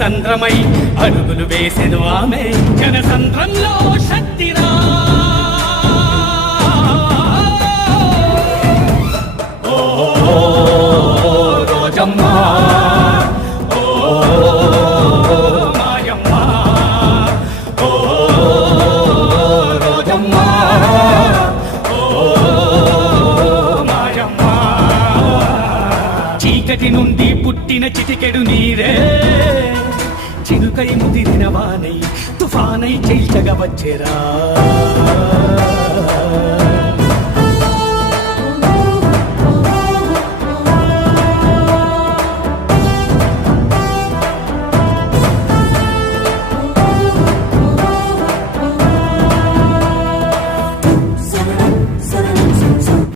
సంద్రమై అడుగులు వేసెను ఆమె జనసంద్రంలో శక్తిరా. ఓ రోజమ్మ, ఓ మాయమ్మ, ఓ రోజమ్మ, ఓ మాయమ్మ. చీకటి నుండి పుట్టిన చిటికెడు నీరే చిరుకై ముదిరిన వానై తుఫానై చీల్చగ వచ్చేరా.